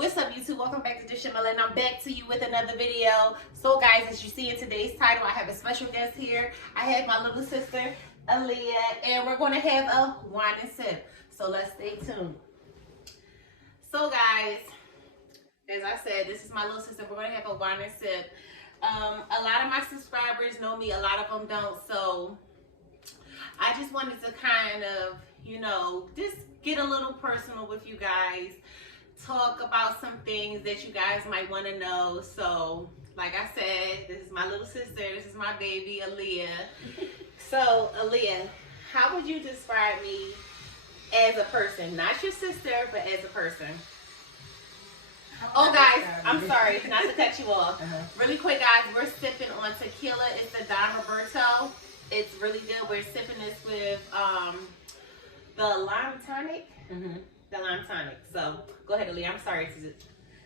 What's up, YouTube? Welcome back to Shamilla, and I'm back to you with another video. So guys, as you see in today's title, I have a special guest here. I have my little sister Aliyah, and we're going to have a wine and sip. So let's stay tuned. So guys, as I said, this is my little sister. We're going to have a wine and sip. A lot of my subscribers know me, a lot of them don't. So I just wanted to kind of, just get a little personal with you guys. Talk about some things that you guys might want to know. So, like I said, this is my little sister. This is my baby, Aliyah. So, Aliyah, how would you describe me as a person? Not your sister, but as a person. Oh, guys, I'm sorry not to cut you off. Really quick, guys, we're sipping on tequila. It's the Don Roberto. It's really good. We're sipping this with the lime tonic. The lime tonic. So go ahead, Aliyah. I'm sorry to.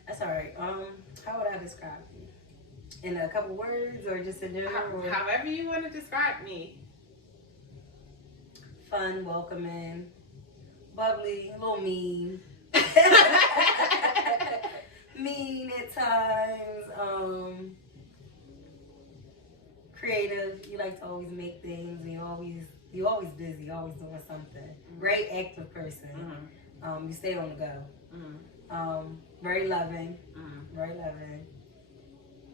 That's all right. How would I describe you? In a couple words, or just in general? However you want to describe me. Fun, welcoming, bubbly, a little mean. Mean at times. Creative. You like to always make things. You always busy. Always doing something. Very active person. You stay on the go. Very loving. Very loving.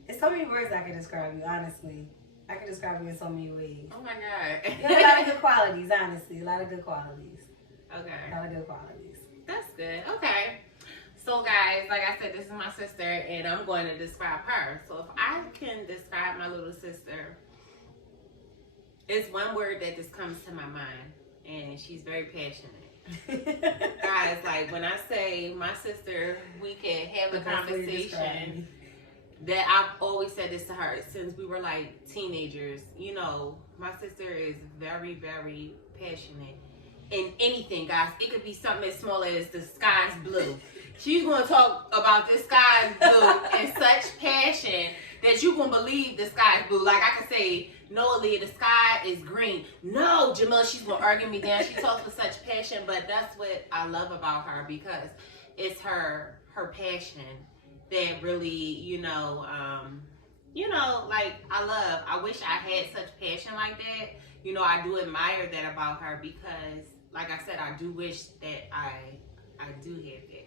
It's so many words I can describe you, honestly. I can describe you in so many ways. Oh my God. You have a lot of good qualities, honestly. A lot of good qualities. Okay. A lot of good qualities. That's good. Okay. So guys, like I said, this is my sister and I'm going to describe her. So if I can describe my little sister, it's one word that just comes to my mind, and she's very passionate. Guys, like when I say my sister, we can have a conversation. That I've always said this to her since we were like teenagers. My sister is very, very passionate in anything, guys. It could be something as small as the sky's blue. She's going to talk about the sky's blue in such passion that you're going to believe the sky's blue. Like I could say, no, Aliyah, the sky is green. No, Jamila, she's going to argue me down. She talks with such passion, but that's what I love about her, because it's her passion that really, like I wish I had such passion like that. I do admire that about her, because like I said, I do wish that I do have that.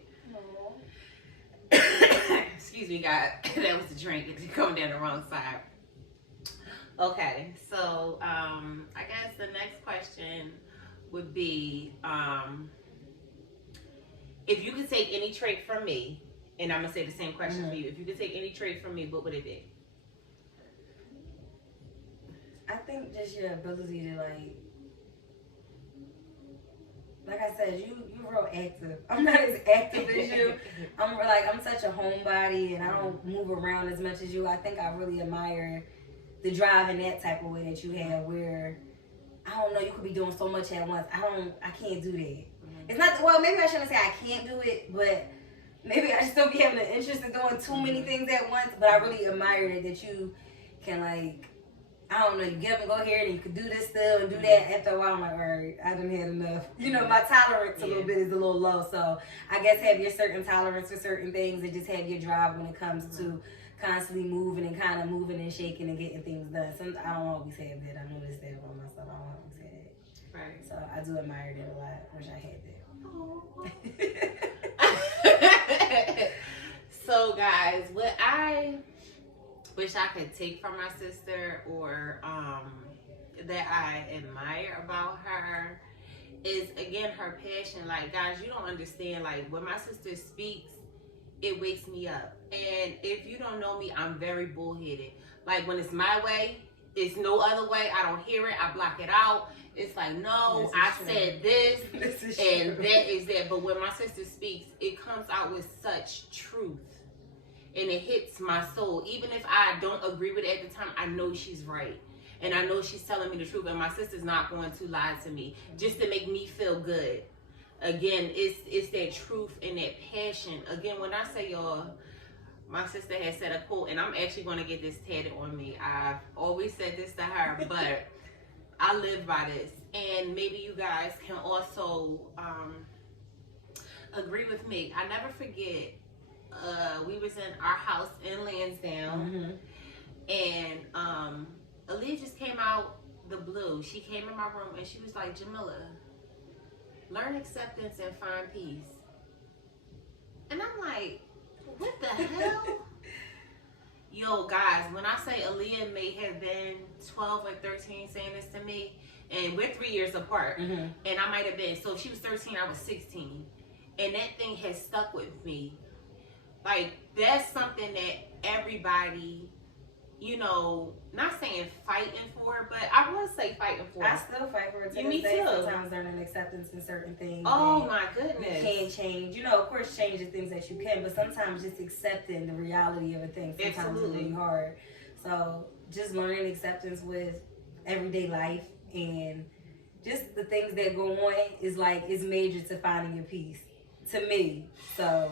Excuse me, guys. That was the drink. It's coming down the wrong side. Okay, so I guess the next question would be, if you could take any trait from me, and I'm gonna say the same question for you. If you could take any trait from me, what would it be? I think just your ability to like I said, you real active. I'm not as active as you. I'm such a homebody, and I don't move around as much as you. I think I really admire the drive in that type of way that you have, where I don't know, you could be doing so much at once. I can't do that. It's not, well, maybe I shouldn't say I can't do it, but maybe I still be having an interest in doing too many things at once. But I really admire it that you can, I don't know, you get up and go here and you can do this still and do that. After a while, I'm like, all right, I done had enough. My tolerance a little bit is a little low. So I guess have your certain tolerance for certain things, and just have your drive when it comes to constantly moving and kind of moving and shaking and getting things done. I don't always have that. I noticed that about myself. I don't always have it. Right. So I do admire that a lot. Wish I had that. So guys, what I wish I could take from my sister, or that I admire about her, is again her passion. Like, guys, you don't understand, like when my sister speaks, it wakes me up. And if you don't know me, I'm very bullheaded. Like when it's my way, it's no other way. I don't hear it. I block it out. It's like, no, I said this and that is that. But when my sister speaks, it comes out with such truth. And it hits my soul. Even if I don't agree with it at the time, I know she's right. And I know she's telling me the truth. And my sister's not going to lie to me just to make me feel good. Again, it's that truth and that passion. Again, when I say, y'all, my sister has said a quote, and I'm actually going to get this tatted on me. I've always said this to her, but I live by this. And maybe you guys can also agree with me. I never forget we was in our house in Lansdowne, and Aliyah just came out the blue. She came in my room and she was like, Jamila, learn acceptance and find peace. And I'm like, what the hell? Yo, guys, when I say Aliyah may have been 12 or 13 saying this to me, and we're 3 years apart, and I might have been, so if she was 13, I was 16. And that thing has stuck with me. Like, that's something that everybody, you know, not saying fighting for, but I would say fighting for. I still fight for it to this day. Sometimes learning acceptance in certain things. Oh my goodness. You can't change. You know, of course, change the things that you can, but sometimes just accepting the reality of a thing sometimes is really hard. So just learning acceptance with everyday life and just the things that go on is like, is major to finding your peace, to me. So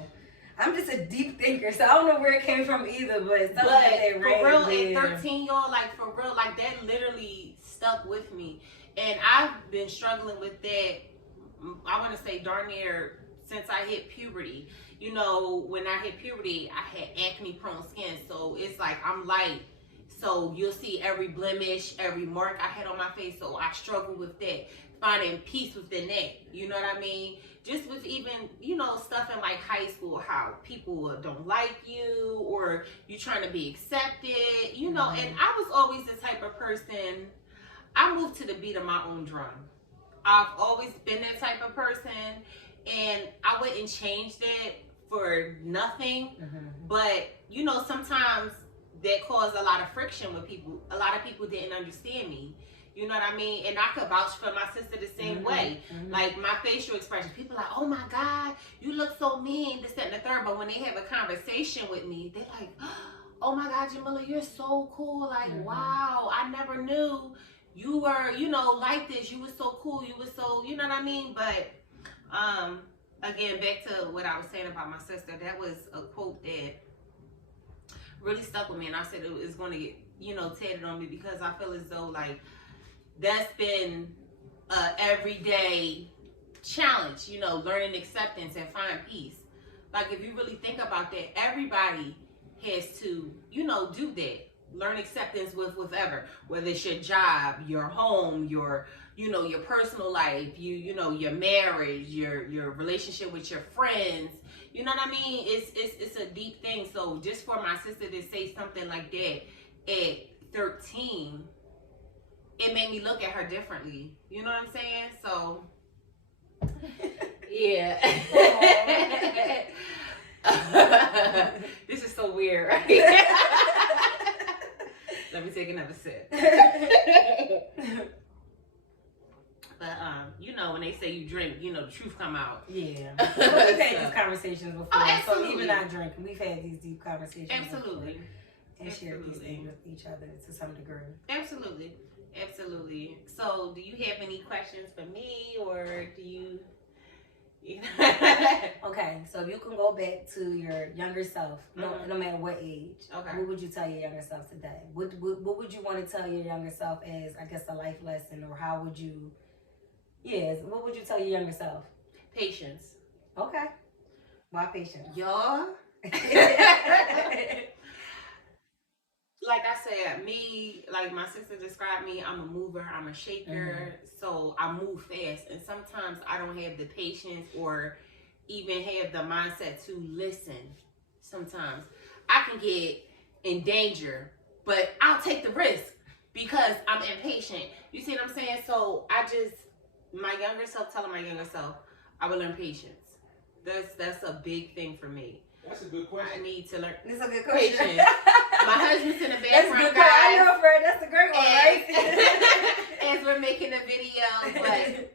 I'm just a deep thinker, so I don't know where it came from either, but something like that for real, at 13, y'all, like for real, like that literally stuck with me. And I've been struggling with that, I want to say darn near since I hit puberty. You know, when I hit puberty, I had acne prone skin, so it's like I'm light. So you'll see every blemish, every mark I had on my face, so I struggle with that. Finding peace within that, you know what I mean? Just with even, you know, stuff in like high school, how people don't like you or you trying to be accepted, you know. And I was always the type of person, I moved to the beat of my own drum. I've always been that type of person, and I wouldn't change that for nothing. But, you know, sometimes that caused a lot of friction with people. A lot of people didn't understand me. You know what I mean? And I could vouch for my sister the same way. Like my facial expression, people are like, oh my God, you look so mean, this, that, and the third. But when they have a conversation with me, they're like, oh my God, Jamila, you're so cool. Like, wow, I never knew you were, you know, like this. You were so cool. You were so, you know what I mean? But again, back to what I was saying about my sister, that was a quote that really stuck with me. And I said it was going to get, you know, tatted on me because I feel as though like, that's been an everyday challenge, you know, learning acceptance and find peace. Like, if you really think about that, everybody has to, you know, do that. Learn acceptance with whatever, whether it's your job, your home, your, you know, your personal life, you know, your marriage, your relationship with your friends. You know what I mean? It's a deep thing. So just for my sister to say something like that at 13, it made me look at her differently. You know what I'm saying? So, yeah. This is so weird, right? Let me take another sip. But, you know, when they say you drink, you know, the truth come out. Yeah. Well, we've had these conversations before. Oh, so even not drinking, we've had these deep conversations Absolutely. before. And shared these things with each other to some degree. Absolutely. Absolutely. So, do you have any questions for me, or do you? Okay, so if you can go back to your younger self, no matter what age, what would you tell your younger self today? What would you want to tell your younger self as, I guess, a life lesson, or how would you? Yes, what would you tell your younger self? Patience. Okay. Why patience? Y'all. Like I said, me, like my sister described me, I'm a mover, I'm a shaker, so I move fast. And sometimes I don't have the patience or even have the mindset to listen. Sometimes I can get in danger, but I'll take the risk because I'm impatient. You see what I'm saying? So I just, my younger self, telling my younger self, I will learn patience. That's a big thing for me. That's a good question. I need to learn. That's a good question. Patience. My husband's in the That's background, good. guys. I know, Fred. That's a great one, right? As we're making a video, but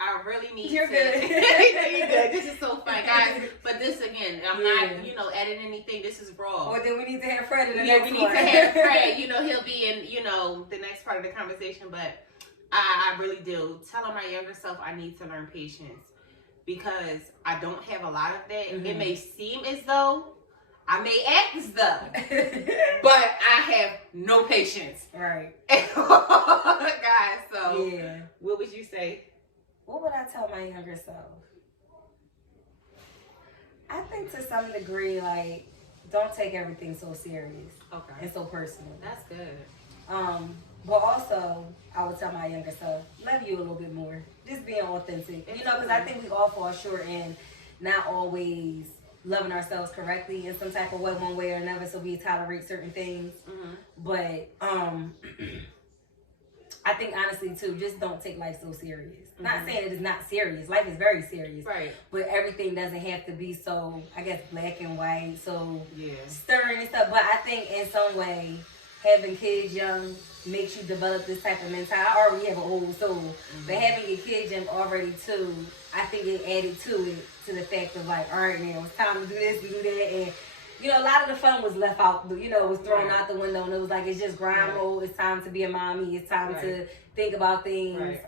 I really need You're to. good. You're good. This is so fun, guys. But this again, I'm not, you know, editing anything. This is raw. Well, then we need to have Fred in the Yeah, next we one. need to have Fred. You know, he'll be in, you know, the next part of the conversation. But I really do. Telling my younger self I need to learn patience because I don't have a lot of that. It may seem as though I may act as though, but I have no patience. Right. Guys, so yeah. What would you say? What would I tell my younger self? I think to some degree, like, don't take everything so serious. Okay. And so personal. That's good. But also, I would tell my younger self, love you a little bit more. Just being authentic. You know, because I think we all fall short in not always loving ourselves correctly in some type of way, one way or another, so we tolerate certain things. Mm-hmm. But I think, honestly, too, just don't take life so serious. Mm-hmm. Not saying it is not serious. Life is very serious. Right. But everything doesn't have to be so, I guess, black and white, so yeah. stern and stuff. But I think in some way, having kids young makes you develop this type of mentality. I already have an old soul. Mm-hmm. But having your kids young already, too, I think it added to it, to the fact of, like, all right, now, it's time to do this, to do that. And, you know, a lot of the fun was left out, you know, was thrown out the window. And it was like, it's just grind mode. It's time to be a mommy. It's time to think about things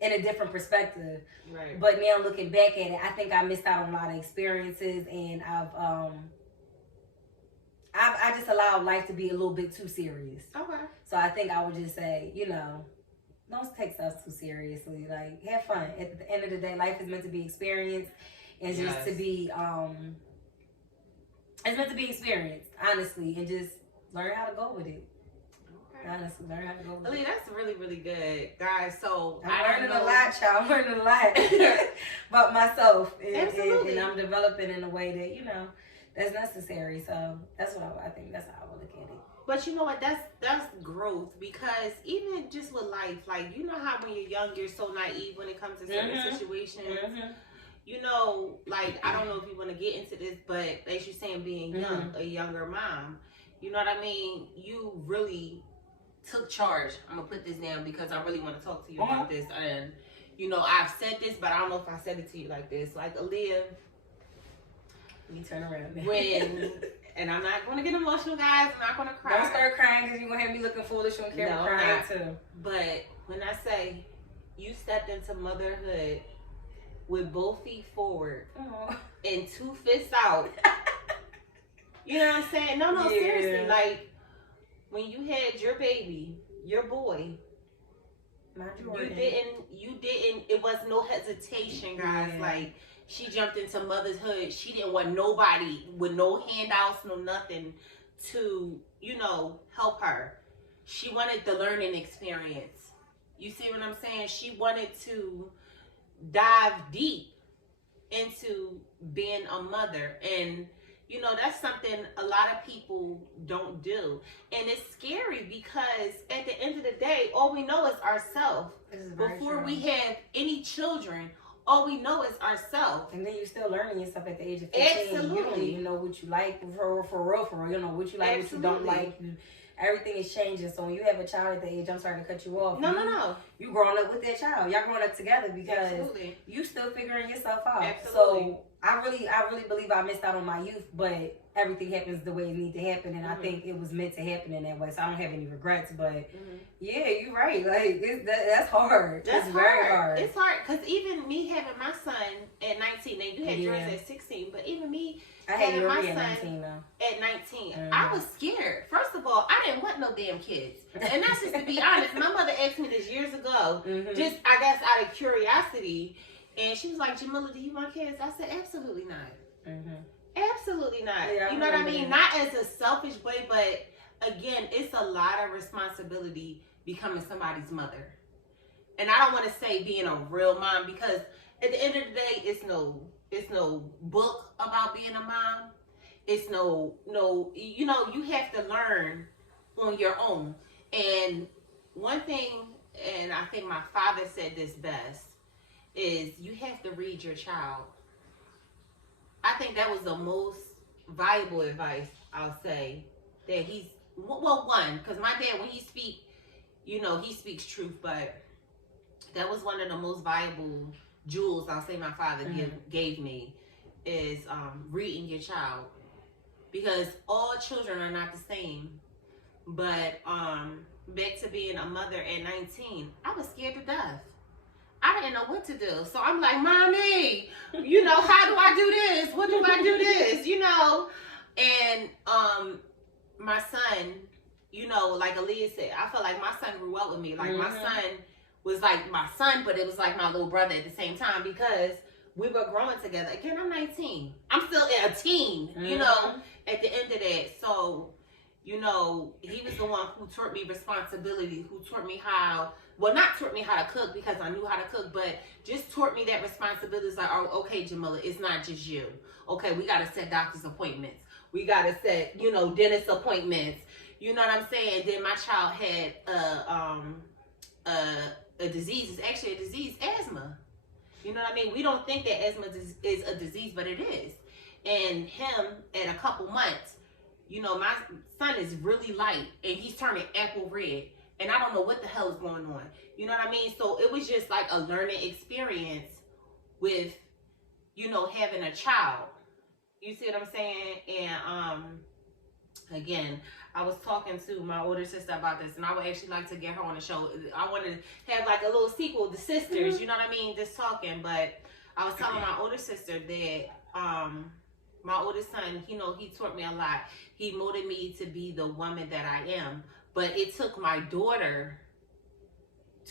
in a different perspective. Right. But now looking back at it, I think I missed out on a lot of experiences. And I just allowed life to be a little bit too serious. Okay. So I think I would just say, you know, don't take stuff too seriously. Like, have fun. At the end of the day, life is meant to be experienced, and just to be it's meant to be experienced, honestly, and just learn how to go with it. Okay. Honestly, learn how to go with it. That's really, really good, guys. So I'm learning a lot, y'all. I'm learning a lot about myself, and I'm developing in a way that, you know, that's necessary. So that's what I think. That's how I would look at it. But you know what? That's growth, because even just with life, like, you know how when you're young, you're so naive when it comes to certain situations. Mm-hmm. You know, like, I don't know if you want to get into this, but as you're saying, being young, a younger mom, you know what I mean? You really took charge. I'm going to put this down because I really want to talk to you about this. And, you know, I've said this, but I don't know if I said it to you like this. Like, Aliyah, let me turn around. When, and I'm not going to get emotional, guys. I'm not going to cry. Don't start crying because you're going to have me looking foolish on camera crying too. But when I say you stepped into motherhood with both feet forward and 2 fists out. You know what I'm saying? No, seriously. Like, when you had your baby, your boy, you didn't, it was no hesitation, guys. Yeah. Like, she jumped into motherhood. She didn't want nobody with no handouts, no nothing to, you know, help her. She wanted the learning experience. You see what I'm saying? She wanted to dive deep into being a mother, and you know, that's something a lot of people don't do, and it's scary because at the end of the day, all we know is ourselves. Before we have any children, all we know is ourselves. And then you're still learning yourself at the age of 15. Absolutely. You don't even know what you like for real. You know what you like, what you don't like. Everything is changing. So when you have a child at the age, I'm sorry to cut you off. No. You growing up with that child. Y'all growing up together because you still figuring yourself out. Absolutely. So I really believe I missed out on my youth, but everything happens the way it needs to happen, and I think it was meant to happen in that way. So I don't have any regrets. But yeah, you're right. Like that's hard. That's very hard. It's hard because even me having my son at 19, and you had yours at 16, but even me. I had my son at 19, though. At 19. I was scared. First of all, I didn't want no damn kids. And that's just to be honest. My mother asked me this years ago, just, I guess, out of curiosity. And she was like, Jamila, do you want kids? I said, absolutely not. Absolutely not. Yeah, you know what I mean? Not as a selfish way, but again, it's a lot of responsibility becoming somebody's mother. And I don't want to say being a real mom, because at the end of the day, it's no book about being a mom. It's no, you know, you have to learn on your own. And one thing, and I think my father said this best, is you have to read your child. I think that was the most valuable advice, I'll say, that he's, well, one, because my dad, when he speaks, you know, he speaks truth, but that was one of the most valuable jewels, I'll say, my father gave me, is reading your child. Because all children are not the same. But back to being a mother at 19, I was scared to death. I didn't know what to do. So I'm like, Mommy, you know, how do I do this? What do I do this? You know? And my son, you know, like Aliyah said, I feel like my son grew up with me. Like my son was like my son, but it was like my little brother at the same time, because we were growing together. Again, I'm 19. I'm still team, you know, at the end of that. So, you know, he was the one who taught me responsibility, who taught me how, well, not taught me how to cook because I knew how to cook, but just taught me that responsibility is like, oh, okay, Jamila, it's not just you. Okay, we got to set doctor's appointments. We got to set, you know, dentist appointments. You know what I'm saying? Then my child had a disease. It's actually a disease, asthma. You know what I mean? We don't think that asthma is a disease, but it is. And him, at a couple months, you know, my son is really light, and he's turning apple red. And I don't know what the hell is going on. You know what I mean? So it was just like a learning experience with, you know, having a child. You see what I'm saying? And again, I was talking to my older sister about this, and I would actually like to get her on the show. I wanted to have like a little sequel, The Sisters, you know what I mean? Just talking. But I was telling my older sister that my oldest son, you know, he taught me a lot. He molded me to be the woman that I am. But it took my daughter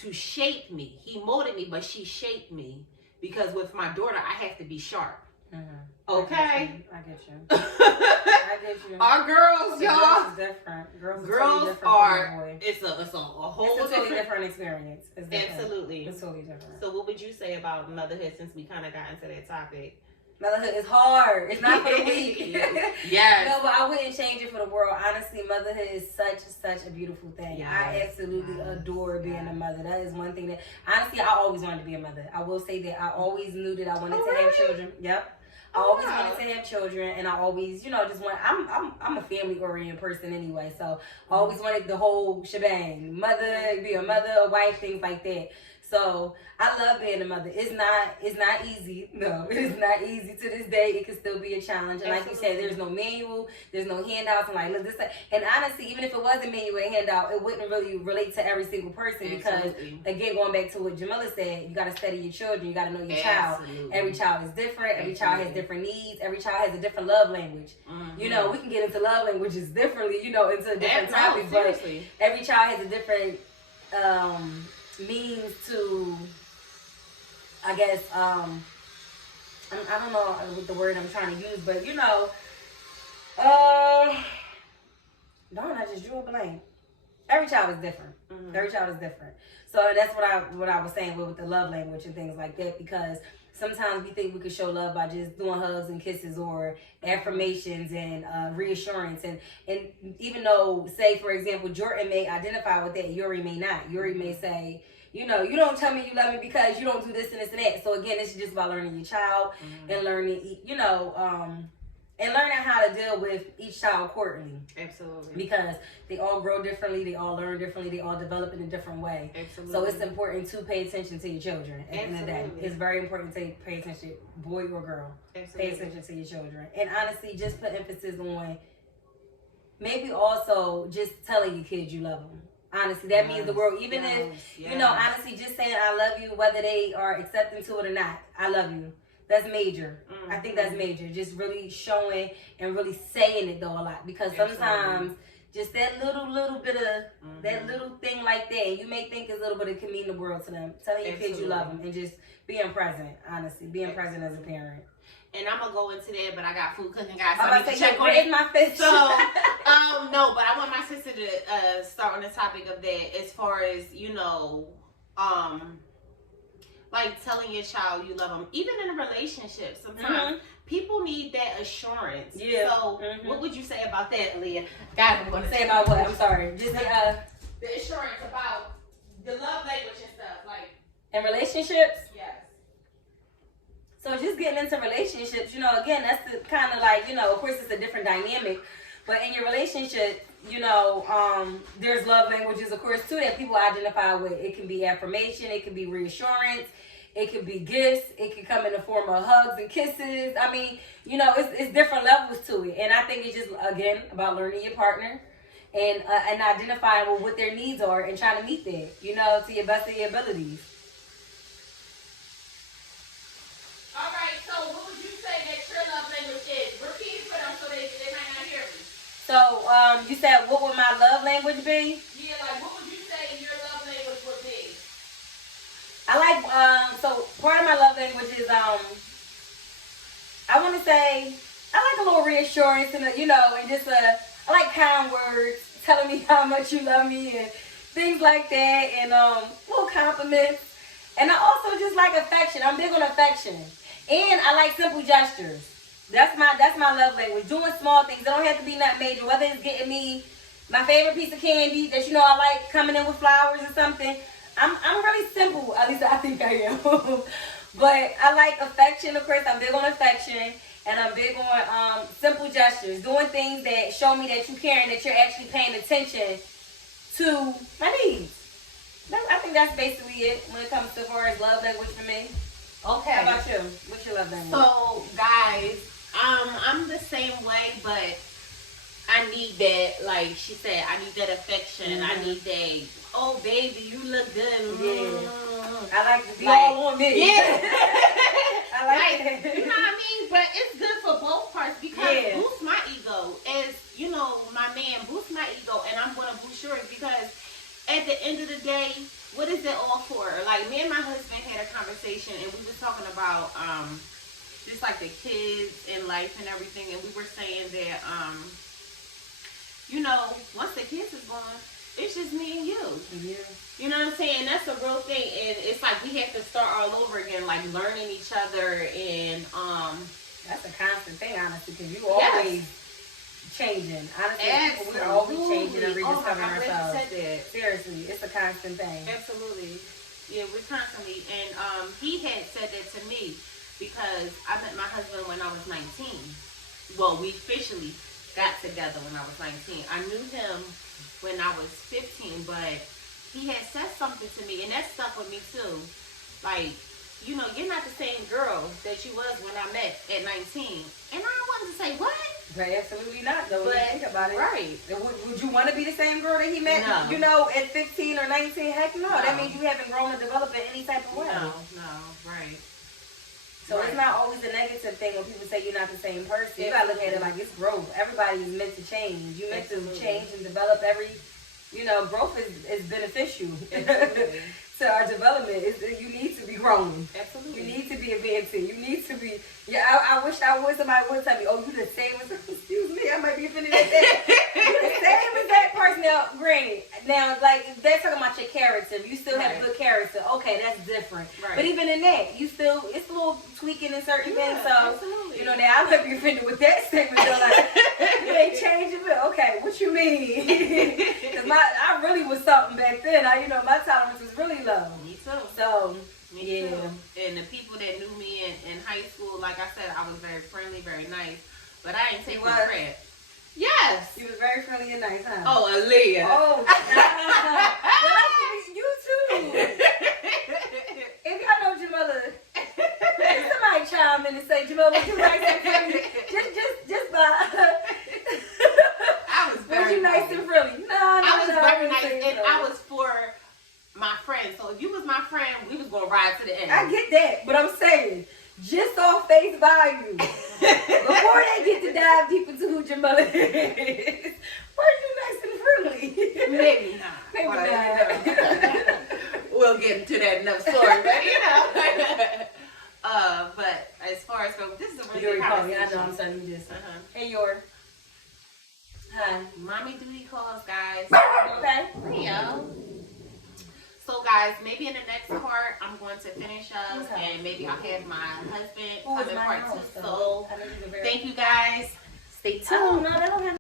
to shape me. He molded me, but she shaped me. Because with my daughter, I have to be sharp. Mm-hmm. Okay? I get you. I get you. Our girls, y'all. Girls is different. Girls totally different are, it's a whole totally different experience. It's different. Absolutely. It's totally different. So what would you say about motherhood since we kind of got into that topic? Motherhood is hard. It's not for the weak. Yes. No, but I wouldn't change it for the world. Honestly, motherhood is such a beautiful thing. Yes. I absolutely adore being a mother. That is one thing that, honestly, I always wanted to be a mother. I will say that I always knew that I wanted to have children. Yep. I always wanted to have children, and I always, you know, just want. I'm a family oriented person anyway, so I always wanted the whole shebang. Mother, be a mother, a wife, things like that. So I love being a mother. It's not easy. No, it is not easy. To this day, it can still be a challenge. And like you said, there's no manual, there's no handouts. And like, look, this. And honestly, even if it was a manual and handout, it wouldn't really relate to every single person because, again, going back to what Jamila said, you got to study your children. You got to know your child. Every child is different. Every child has different needs. Every child has a different love language. You know, we can get into love languages differently. You know, into a different topic, but every child has a different means to, I guess, I don't know what the word I'm trying to use, but you know, darn, I just drew a blank. Every child is different. Every child is different. So that's what I was saying with the love language and things like that, because sometimes we think we could show love by just doing hugs and kisses or affirmations and reassurance. And even though, say, for example, Jordan may identify with that, Yuri may not. Yuri may say, you know, you don't tell me you love me because you don't do this and this and that. So, again, it's just about learning your child and learning, you know, and learning how to deal with each child accordingly. Absolutely. Because they all grow differently, they all learn differently, they all develop in a different way. Absolutely. So it's important to pay attention to your children at the end of the day. It's very important to pay attention, boy or girl. Absolutely. Pay attention to your children. And honestly, just put emphasis on maybe also just telling your kids you love them. Honestly, that means the world. Even if, you know, honestly, just saying I love you, whether they are accepting to it or not, I love you. That's major. I think that's major. Just really showing and really saying it, though, a lot. Because sometimes just that little bit of, that little thing like that, you may think is little, but it can mean the world to them. Telling your kids you love them and just being present, honestly. Being present as a parent. And I'm going to go into that, but I got food cooking, guys. So I need to check on it. My fish. So, no, but I want my sister to start on the topic of that as far as, you know, like telling your child you love them. Even in a relationship, sometimes people need that assurance. Yeah. So, what would you say about that, Aliyah? God, I'm going to say about what? I'm sorry. Just the assurance about the love language and stuff, like in relationships. Yes. So just getting into relationships, you know, again, that's the kind of like, you know, of course it's a different dynamic, but in your relationship, you know, there's love languages, of course, too, that people identify with. It can be affirmation, it can be reassurance, it could be gifts, it can come in the form of hugs and kisses. I mean, you know, it's different levels to it. And I think it's just, again, about learning your partner and identifying what their needs are and trying to meet that, you know, to your best of your abilities. All right, so what would you say that your love language is? Repeat it for them so they might not hear me. So, you said, what would my love language be? Yeah, like, what would you say your love language would be? I like, so part of my love language is, I want to say, I like like a little reassurance and and just I like kind words, telling me how much you love me and things like that, and little compliments. And I also just like affection. I'm big on affection, and I like simple gestures. That's my love language. Doing small things. It don't have to be nothing major. Whether it's getting me my favorite piece of candy that I like, coming in with flowers or something. I'm really simple. At least I think I am. But I like affection, of course. I'm big on affection, and I'm big on simple gestures, doing things that show me that you care and that you're actually paying attention to my needs. I think that's basically it when it comes to far as love language for me. Okay. How about you? What's your love language? So, guys, I'm the same way, but I need that, like she said, I need that affection. I need that, oh, baby, you look good. Yeah. I like to be all on me. Yeah. I like that. You know what I mean? But it's good for both parts because boost my ego. As, my man, boost my ego, and I'm going to boost yours because at the end of the day, what is it all for? Like, me and my husband had a conversation, and we were talking about just like the kids and life and everything, and we were saying that once the kids is gone, it's just me and you. Yeah. You know what I'm saying? That's a real thing, and it's like we have to start all over again, like learning each other, and that's a constant thing, honestly, because you always changing. Honestly, we're always changing and rediscovering ourselves. Said that. Seriously, it's a constant thing. Absolutely. Yeah, we're constantly, and he had said that to me because I met my husband when I was 19. Well, we officially got together when I was 19. I knew him when I was 15, but he had said something to me, and that stuck with me too. Like, you're not the same girl that you was when I met at 19. And I wanted to say, what? Right, absolutely not, though. When you think about it. Right. Would you want to be the same girl that he met, No. at 15 or 19? Heck no. That means you haven't grown and developed in any type of way. No, right. So it's not always a negative thing when people say you're not the same person. You gotta look at it like it's growth. Everybody is meant to change. You're meant to change and develop every, growth is beneficial. To our development. You need to be growing. Absolutely. You need to be advancing. You need to be, I wish somebody would tell me, oh, you the same as, excuse me, I might be offended at that. You the same as that person. Now, granted, like, they're talking about your character. You still have good character. Okay, that's different. Right. But even in that, it's a little tweaking in certain things. So, absolutely. Now I might be offended with that statement. Though, like, they changed it. Okay, what you mean? Because I really was something back then. My tolerance was really low. Me too. So, Me too. And the people that knew me in high school, like I said, I was very friendly, very nice. But I ain't taking crap. Yes. You was very friendly and nice, huh? Oh, Aliyah. Oh, you too. If y'all know Jamila, somebody chime in and say, Jamila, was you nice and friendly? Just by... I was very Was you nice and friendly? No, I was very nice, and I was for my friend. So if you was my friend, we was gonna ride to the end. I get that, but I'm saying, just off face value, before they get to dive deep into who Jamila is, were you nice and friendly? Maybe not. Maybe not. We'll get into that another story, but but as far as this is a really good conversation. I know I'm starting to just. Hey, Yor. Hi. Mommy duty calls, guys. Okay. Rio. So, guys, maybe in the next part, I'm going to finish up, and maybe I'll have my husband come in part 2. So, thank you, guys. Stay tuned. Oh, no, they don't have